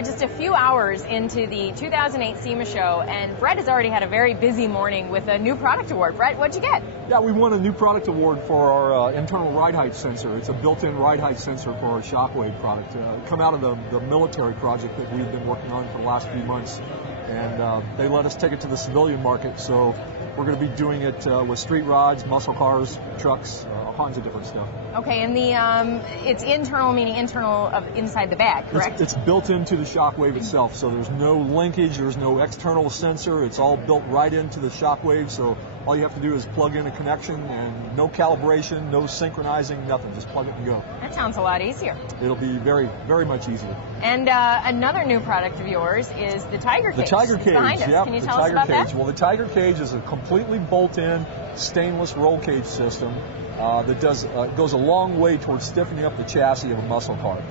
are just a few hours into the 2008 SEMA show, and Brett has already had a very busy morning with a new product award. Brett, what'd you get? Yeah, we won a new product award for our internal ride height sensor. It's a built-in ride height sensor for our Shockwave product. Come out of the military project that we've been working on for the last few months, and they let us take it to the civilian market. So we're going to be doing it with street rods, muscle cars, trucks, all kinds of different stuff. Okay, and it's internal, meaning internal of inside the bag, correct? It's built into the Shockwave itself, so there's no linkage, there's no external sensor. It's all built right into the Shockwave, so all you have to do is plug in a connection, and no calibration, no synchronizing, nothing. Just plug it and go. That sounds a lot easier. It'll be very, very much easier. And another new product of yours is the Tiger Cage. The Tiger Cage, behind us. Yep, Can you the tell Tiger us about Cage. that? Well, the Tiger Cage is a completely bolt-in stainless roll cage system that goes a long way towards stiffening up the chassis of a muscle car.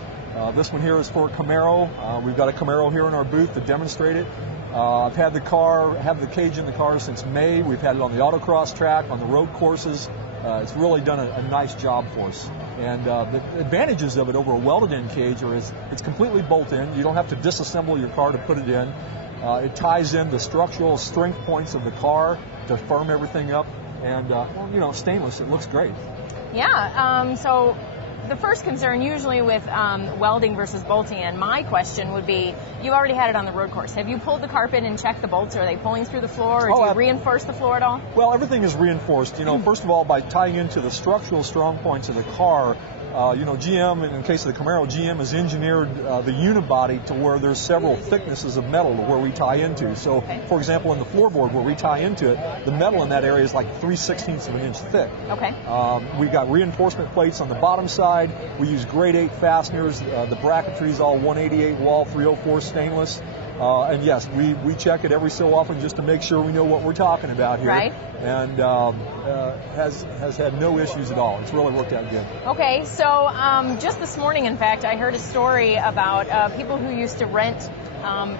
This one here is for a Camaro. We've got a Camaro here in our booth to demonstrate it. I've had the cage in the car since May. We've had it on the autocross track, on the road courses. It's really done a nice job for us. And the advantages of it over a welded-in cage are it's completely bolt-in. You don't have to disassemble your car to put it in. It ties in the structural strength points of the car to firm everything up. And, well, you know, stainless, it looks great. Yeah, so the first concern usually with welding versus bolting, my question would be, you already had it on the road course. Have you pulled the carpet and checked the bolts? Are they pulling through the floor, or do you reinforce the floor at all? Well, everything is reinforced. You know, first of all, by tying into the structural strong points of the car. You know, GM, in the case of the Camaro, GM has engineered the unibody to where there's several thicknesses of metal where we tie into. So, for example, in the floorboard where we tie into it, the metal in that area is like 3/16 of an inch thick. Okay. We've got reinforcement plates on the bottom side. We use grade 8 fasteners. The bracketry is all 188 wall 304 stainless. And yes, we check it every so often just to make sure we know what we're talking about here. Right. And has had no issues at all. It's really worked out good. Okay, so just this morning, in fact, I heard a story about people who used to rent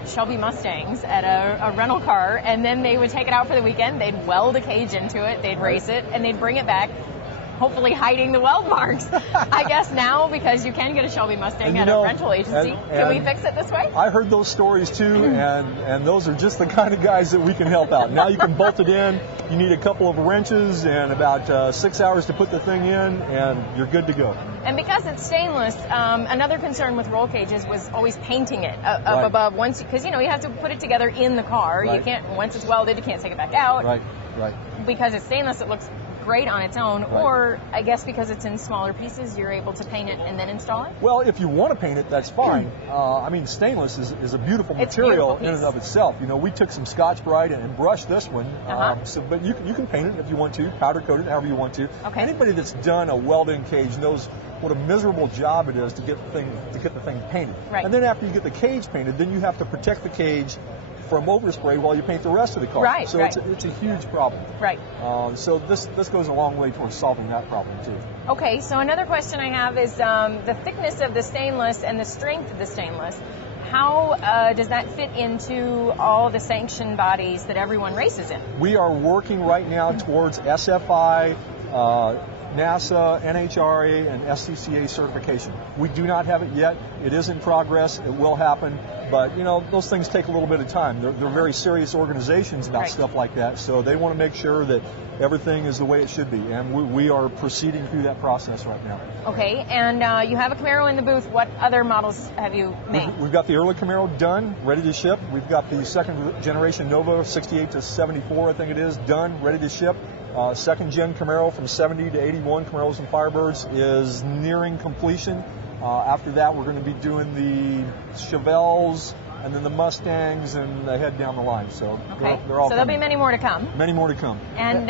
Shelby Mustangs at a rental car, and then they would take it out for the weekend. They'd weld a cage into it, they'd race it, and they'd bring it back, hopefully hiding the weld marks. I guess now, because you can get a Shelby Mustang at a rental agency, can we fix it this way? I heard those stories too, and those are just the kind of guys that we can help out. Now you can bolt it in. You need a couple of wrenches and about 6 hours to put the thing in, and you're good to go. And because it's stainless, another concern with roll cages was always painting it up above once, because you know you have to put it together in the car. Right. You can't, once it's welded, you can't take it back out. Right. Because it's stainless, it looks great on its own, right. Or I guess because it's in smaller pieces, you're able to paint it and then install it? Well, if you want to paint it, that's fine. I mean, stainless is a beautiful material in and of itself. You know, we took some Scotch-Brite and brushed this one, but you can paint it if you want to, powder coat it however you want to. Okay. Anybody that's done a welding cage knows what a miserable job it is to get the thing painted. Right. And then after you get the cage painted, then you have to protect the cage from overspray while you paint the rest of the car. Right. So it's a huge problem. Right. So this goes a long way towards solving that problem too. Okay, so another question I have is the thickness of the stainless and the strength of the stainless. How does that fit into all the sanctioned bodies that everyone races in? We are working right now towards SFI, NASA, NHRA, and SCCA certification. We do not have it yet. It is in progress. It will happen. But, you know, those things take a little bit of time. They're very serious organizations about stuff like that, so they want to make sure that everything is the way it should be. And we are proceeding through that process right now. Okay, and you have a Camaro in the booth. What other models have you made? We've got the early Camaro done, ready to ship. We've got the second generation Nova, 68 to 74, I think it is, done, ready to ship. Second gen Camaro from 70 to 81 Camaros and Firebirds is nearing completion. After that, we're going to be doing the Chevelles and then the Mustangs and head down the line. So they're all So there'll be many more to come. Many more to come. And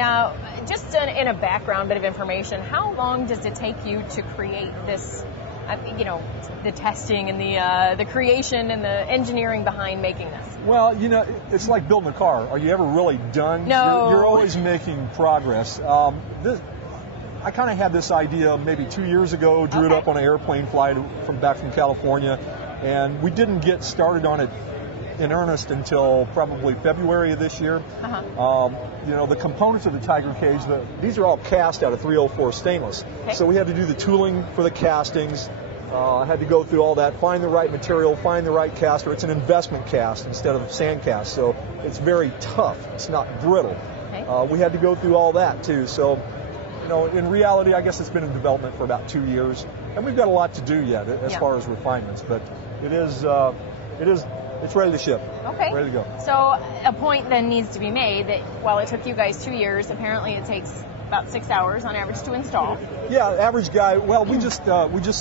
just in a background bit of information, how long does it take you to create this, you know, the testing and the creation and the engineering behind making this? Well, you know, it's like building a car. Are you ever really done? No. You're always making progress. I kind of had this idea maybe 2 years ago, drew it up on an airplane flight back from California, and we didn't get started on it in earnest until probably February of this year. You know, the components of the Tiger Cage, these are all cast out of 304 stainless. Okay. So we had to do the tooling for the castings, I had to go through all that, find the right material, find the right caster. It's an investment cast instead of sand cast, so it's very tough. It's not brittle. Okay. We had to go through all that too. So, you know, in reality, I guess it's been in development for about 2 years, and we've got a lot to do yet as far as refinements. But it's ready to ship. Okay. Ready to go. So a point then needs to be made that while it took you guys 2 years, apparently it takes about 6 hours on average to install. Yeah, average guy. Well, we just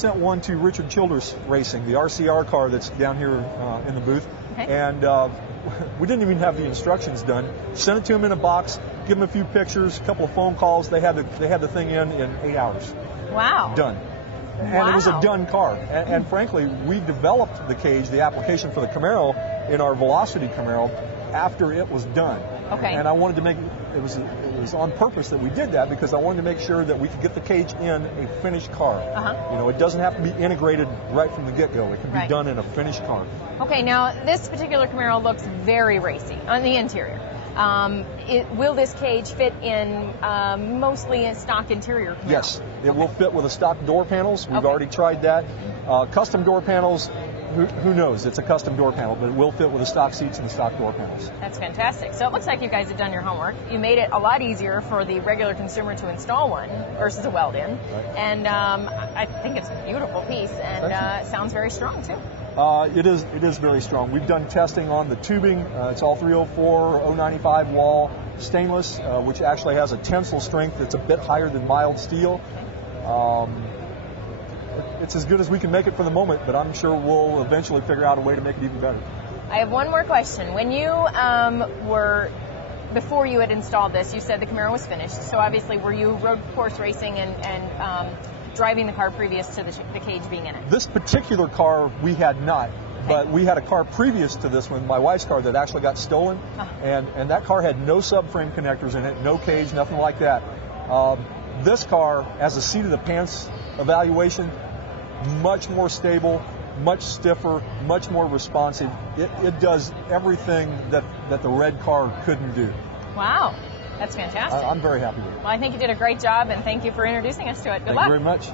sent one to Richard Childress Racing, the RCR car that's down here in the booth, and we didn't even have the instructions done. Sent it to him in a box, give him a few pictures, a couple of phone calls. They had the thing in 8 hours. Wow. Done. And it was a done car. And frankly, we developed the cage, the application for the Camaro, in our Velocity Camaro after it was done. Okay. And I wanted to make it was on purpose that we did that because I wanted to make sure that we could get the cage in a finished car. You know, it doesn't have to be integrated right from the get-go. It can be done in a finished car. Okay, now this particular Camaro looks very racy on the interior. Will this cage fit in mostly a stock interior Camaro? Yes, it will fit with the stock door panels. We've already tried that. Custom door panels, who knows? It's a custom door panel, but it will fit with the stock seats and the stock door panels. That's fantastic. So it looks like you guys have done your homework. You made it a lot easier for the regular consumer to install one versus a weld-in. And I think it's a beautiful piece, and it sounds very strong, too. It is very strong. We've done testing on the tubing. It's all 304, 095 wall, stainless, which actually has a tensile strength that's a bit higher than mild steel. It's as good as we can make it for the moment, but I'm sure we'll eventually figure out a way to make it even better. I have one more question. When you before you had installed this, you said the Camaro was finished. So obviously, were you road course racing and driving the car previous to the cage being in it? This particular car we had not, but we had a car previous to this one, my wife's car, that actually got stolen, and that car had no subframe connectors in it, no cage, nothing like that. This car, as a seat of the pants evaluation, much more stable, much stiffer, much more responsive. It does everything that the red car couldn't do. Wow. That's fantastic. I'm very happy with it. Well, I think you did a great job, and thank you for introducing us to it. Good luck. Thank you very much.